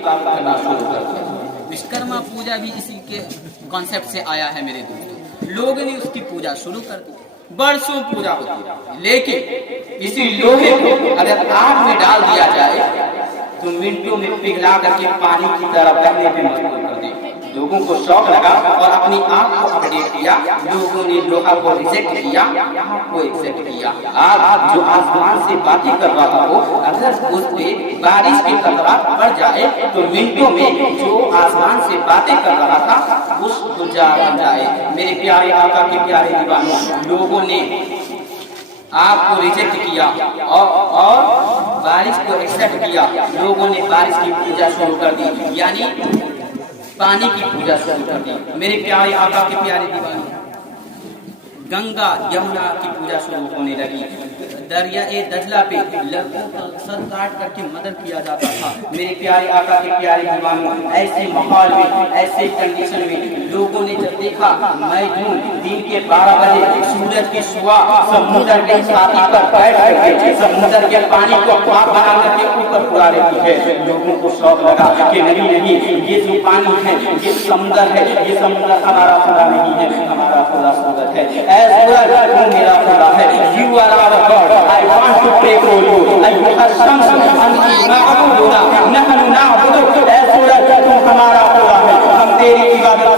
पुकार करना शुरू कर दिया। विश्वकर्मा पूजा भी इसी के कॉन्सेप्ट से आया है मेरे दोस्तों। लोगों ने उसकी पूजा शुरू कर दी, बरसों पूजा होती है, लेकिन इसी लोहे को अगर आग में डाल दिया जाए तो मिनटों में पिघला करके पानी की तरह बहने पे मजबूर कर दे। लोगों को शौक लगा और अपनी आंख को अपडेट किया, लोगों ने लोहा को रिजेक्ट किया, आग को एक्सेप्ट किया। आग जो आसमान से बातें कर रहा हो, अगर उस पे बारिश की कतरा पड़ जाए तो मिनटों में जो आसमान से बातें कर रहा था उस गुलजार बन जाए। मेरे प्यारे आका के प्यारे दीवानों, लोगों ने आग को रिजेक्ट किया और बारिश को एक्सेप्ट किया। लोगों ने बारिश की पूजा शुरू कर दी, यानी पानी की पूजा शुरू कर दी। मेरे प्यारे आका के प्यारे दीवाने, गंगा यमुना की पूजा शुरू होने लगी। दरिया दजला पे लड़कों का सर काट करके मर्डर किया जाता था। मेरे प्यारे आका के प्यारे दीवानों, ऐसे माहौल में, ऐसे कंडीशन में लोगों ने जब देखा मई जून दिन के 12 बजे सूरज की शुआ समुद्र के छाती पर बैठ करके समुद्र के पानी को भाप बना करके ऊपर उड़ा रही है, लोगों को शौक लगा कि नहीं, ये जो पानी है ये समुद्र है, ये समुद्र हमारा खुदा नहीं है, हमारा खुदा सूरज है। ऐ सूरज तू मेरा खुदा है, you are our God, I want to pray for you, अय्युहा शम्स अंती माबूदुना नहनु नअबुदुक। ऐ सूरज तू हमारा खुदा है, हम तेरी इबादत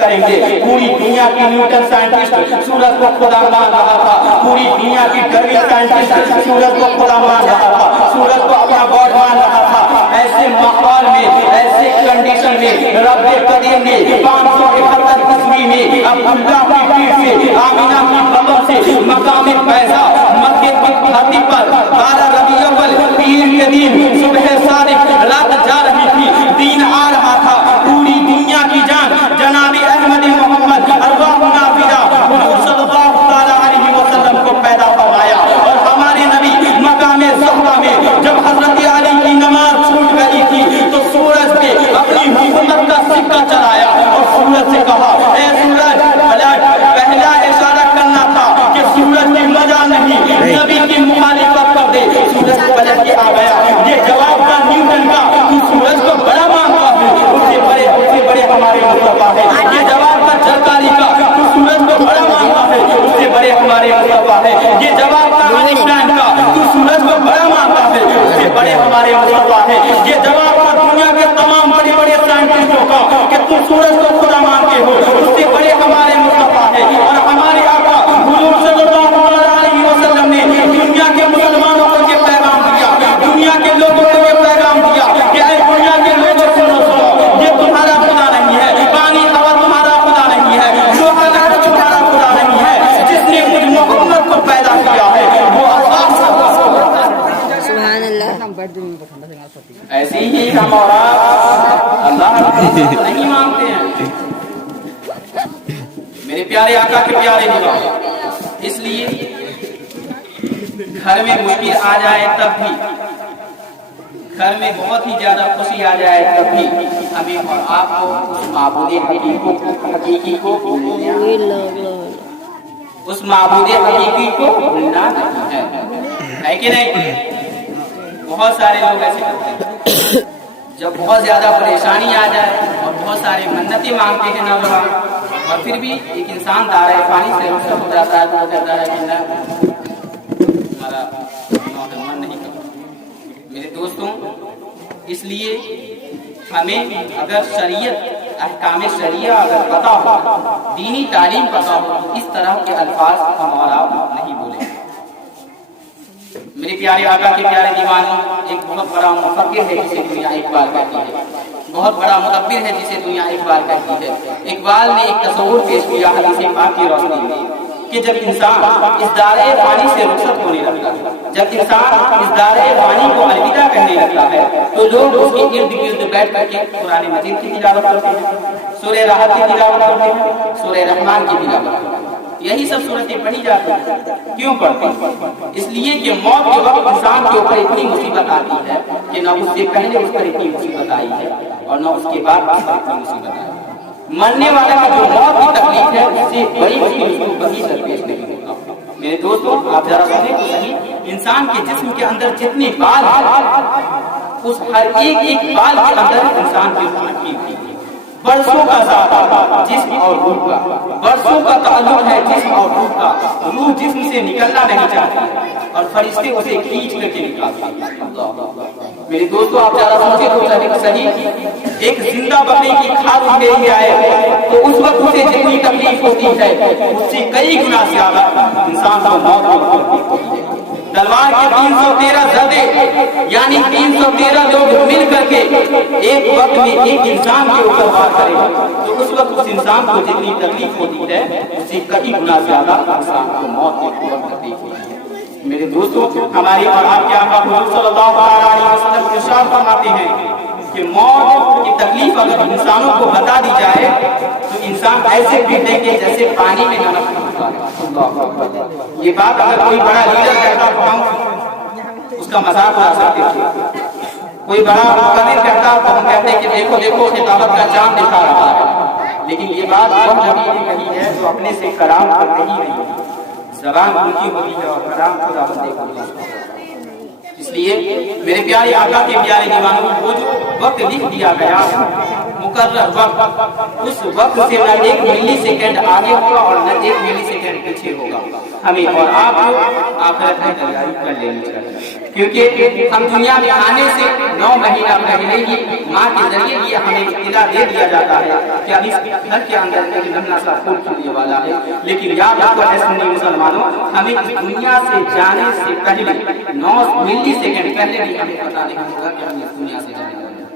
करेंगे। पूरी दुनिया की न्यूटन साइंटिस्ट सूरज को खुदा मान रहा था, पूरी दुनिया की डार्विन साइंटिस्ट सूरज को खुदा मान रहा था, सूरज को अपना गॉड मान रहा था। ऐसे माहौल में, ऐसे कंडीशन में रब्बे कदीर ने 571 ईस्वी में अब्दुल्लाह की पीठ से, आमिना की बगल से मकाम पैसा मक्के की धरती पर 12 रबीउल अव्वल पीर के दिन सुबह सादिक रात जा रही थी, दिन आ रहा था। पूरी दुनिया की जान जनाबी अहमद मोहम्मद अरवाह नाफिदा हुजूर सल्लल्लाहु अलैहि वसल्लम को पैदा फरमाया। और हमारे नबी मकाम ज़हरा में जब हजरत अली की नमाज छूट गई थी तो सूरज पे अपनी हुकूमत का सिक्का चढ़ाया और सूरज से कहा, ए सूरज, पहला इशारा करना था कि सूरज की मजा नहीं, नबी की मुखालिफत कर दे। सूरज पलट के आ गया। ये जवाब था न्यूटन का, तू सूरज को बड़ा मानता है, उससे बड़े हमारे मुस्तफा है। ये जवाब था जरदारी का, तू सूरज को बड़ा मानता है, उससे बड़े हमारे मुस्तफा है। ये जवाब था आइंस्टाइन का, तू सूरज को बड़ा मानता है, उससे बड़े हमारे मुस्तफा है। ये जवाब था दुनिया के तमाम बड़े साइंटिस्टों का कि तू सूरज को खुदा मानते हो, उससे बड़े हमारे मुस्तफा है। और हमारे आका हुजूर सल्लल्लाहु अलैहि वसल्लम ने दुनिया के मुसलमानों को ये पैगाम दिया, दुनिया के लोगों को ये पैगाम दिया कि ऐ दुनिया के लोगों सुनो, ये तुम्हारा खुदा नहीं है, पानी हवा तुम्हारा खुदा नहीं है, लोहा लकड़ी तुम्हारा खुदा नहीं है। जिसने मुझ मोहम्मद को पैदा किया है वो अल्लाह। ऐसी ही हम और अल्लाह नहीं मानते हैं। मेरे प्यारे आका के प्यारे दीवाने, इसलिए घर में मुश्किल आ जाए तब भी, घर में बहुत ही ज्यादा खुशी आ जाए तब भी हमें और आपको उस माबूदे हकीकी को उस माबूदे हकीकी को भूलना नहीं है कि नहीं? बहुत सारे लोग ऐसे करते हैं, जब बहुत ज्यादा परेशानी आ जाए और बहुत सारे मन्नतें मांगते हैं नौजवान, और फिर भी एक इंसान दायरे पानी से रुखसत हो जाता है तो कहता है कि ना हमारा मन नहीं करता। मेरे दोस्तों, इसलिए हमें अगर शरीयत अहकाम शरिया अगर पता हो, दीनी तालीम पता हो, इस तरह के अल्फाज हम और आप नहीं बोलेंगे। मेरे प्यारे आका के प्यारे दीवानों, एक बहुत बड़ा मुफक्किर है जिसे दुनिया इकबाल कहती है, बहुत बड़ा मुदब्बिर है जिसे दुनिया इकबाल कहती है। इकबाल ने एक तस्वुर पेश किया हदीस पाक की रोशनी में कि जब इंसान इस दायरे पानी से रुखसत होने लगता है, जब इंसान इस दायरे पानी को अलविदा कहने लगता है, तो लोग उसके इर्द गिर्द बैठ करके कुरान मजीद की तिलावत करते हैं, सूरह राहत की तिलावत करते हैं, सूरह रहमान की तिलावत करते हैं। यही सब सूरतें पढ़ी जाती हैं। क्यों पढ़ते हैं? इसलिए कि मौत के वक्त इंसान के ऊपर इतनी मुसीबत आती है कि न उससे पहले उस पर इतनी मुसीबत आई है और न उसके बाद उस पर इतनी मुसीबत आई है। मरने वाला की जो मौत की तकलीफ है उससे बड़ी मुश्किल उसको कभी दरपेश नहीं होता। मेरे दोस्तों, आप जरा सुने तो सही, इंसान के जिस्म के अंदर जितने बाल हैं उस हर एक बाल के अंदर इंसान की रूह की हुई है। बरसों का साथ जिस्म और रूह का, बरसों का ताल्लुक है जिस्म और रूह का। रूह जिस्म से निकलना नहीं चाहती और फरिश्ते उसे खींच करके निकालते हैं। मेरे दोस्तों, आप ज्यादा सोचे तो सही, एक जिंदा बकरी की खाद ले आए तो उस वक्त उसे जितनी तकलीफ होती है उससे कई गुना ज्यादा इंसान को मौत होती है। तलवार के 313 जदे यानी 313 लोग मिल करके एक वक्त में एक इंसान के ऊपर वार करें तो उस वक्त उस इंसान को जितनी तकलीफ होती है उससे कई गुना ज्यादा इंसान को मौत के वक्त तकलीफ होती है। मेरे दोस्तों, हमारी और आपके आका हुजूर सल्लल्लाहु अलैहि वसल्लम इरशाद फरमाते हैं कि मौत की तकलीफ अगर इंसानों को बता दी जाए तो इंसान ऐसे पीटेंगे जैसे पानी में नमक होता है। ये बात अगर कोई बड़ा लीडर कहता तो उसका मजाक उड़ा सकते थे। कोई बड़ा मुकद्दिर कहता तो हम कहते कि देखो देखो खिताबत का चांद दिखा रहा है। लेकिन ये बात वो नबी ने कही है जो अपने से कलाम करते ही नहीं, ज़बान उनकी होती है और कलाम खुदा बंदे का होता है। इसलिए मेरे प्यारे आका के प्यारे दीवानों को जो वक्त लिख दिया गया मुकर्रर वक्त, उस वक्त से न एक मिली सेकेंड आगे होगा और न एक मिली सेकेंड पीछे होगा। हमें और आपको आखिरत में तैयारी कर लेनी चाहिए, क्योंकि हम दुनिया में आने से 9 महीना पहले ही माँ के जरिए ये हमें इत्तला दे दिया जाता है कि अब इस घर के अंदर एक नन्हा सा फूल खिलने वाला है। लेकिन याद रखो ऐ सुन्नी मुसलमानों, हमें इस दुनिया से जाने से पहले 9 मिली सेकेंड पहले भी हमें पता नहीं होगा कि हम इस दुनिया से जाने वाले हैं।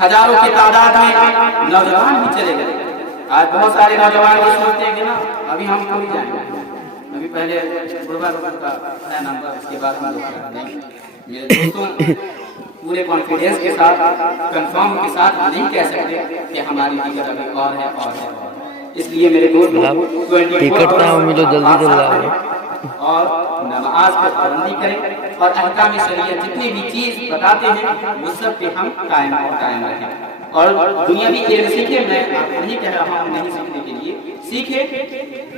हजारों की तादाद में नौजवान भी चले गए। आज बहुत सारे नौजवान ये सोचते हैं कि ना अभी हम पूरी जाएंगे, अभी पहले बुढ़वा का है नंबर, इसके बाद हम लोग नहीं। मेरे दोस्तों, पूरे कॉन्फिडेंस के साथ कंफर्म के साथ नहीं कह सकते कि हमारी टिकट अभी और है और है। इसलिए मेरे दोस्तों, टिकट ना मिलो जल्दी जल्दी और नमाज पर पाबंदी करें और अहकाम शरीयत जितनी भी चीज बताते हैं वो सब पे हम कायम रहें और दुनियावी इल्म सीखे। मैं नहीं कह रहा हूँ नहीं सीखने के लिए, सीखे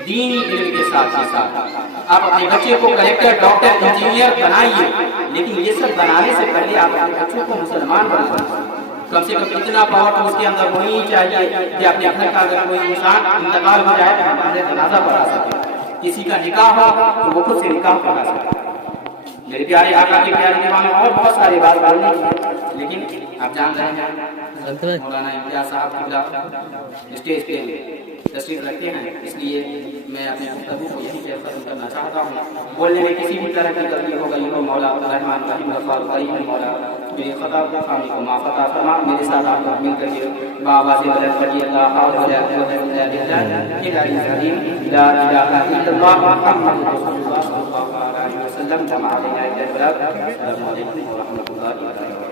दीनी इल्म के साथ ही साथ। आप अपने बच्चे को कलेक्टर, डॉक्टर, इंजीनियर बनाइए, लेकिन ये सब बनाने से पहले आप अपने बच्चों को मुसलमान बनाइए। कम से कम इतना पावर तो उसके अंदर होनी चाहिए कि अपने घर का अगर कोई इंसान इंतकाल हो जाए तो हमारे जनाजा पढ़ा सके, किसी का निकाह हो तो वो खुद से निकाह पढ़ा सके। मेरे प्यारे आका के प्यारे दीवानों, और बहुत सारी बात बोलने की, लेकिन आप जान रहे हैं मौलाना इम्तियाज साहब की स्टेज पे तशरीफ रखते हैं, इसलिए मैं अपने गुफ्तगू को यही खत्म करना चाहता हूँ। बोलने में किसी भी तरह की गलती हो गई हो, मौला रहमान रहीम गफ्फार करीम मौला मेरे खता खामी को माफ़ अता फरमा। मेरे साथ आप लोग मिल करके बाबा से मदद करिए। अल्लाह हौला वला कुव्वता इल्ला बिल्लाह ला इलाहा इल्लल्लाह मुहम्मदुर रसूलुल्लाह सल्लल्लाहु अलैहि वसल्लम। अस्सलामु अलैकुम व रहमतुल्लाहि व बरकातुहू।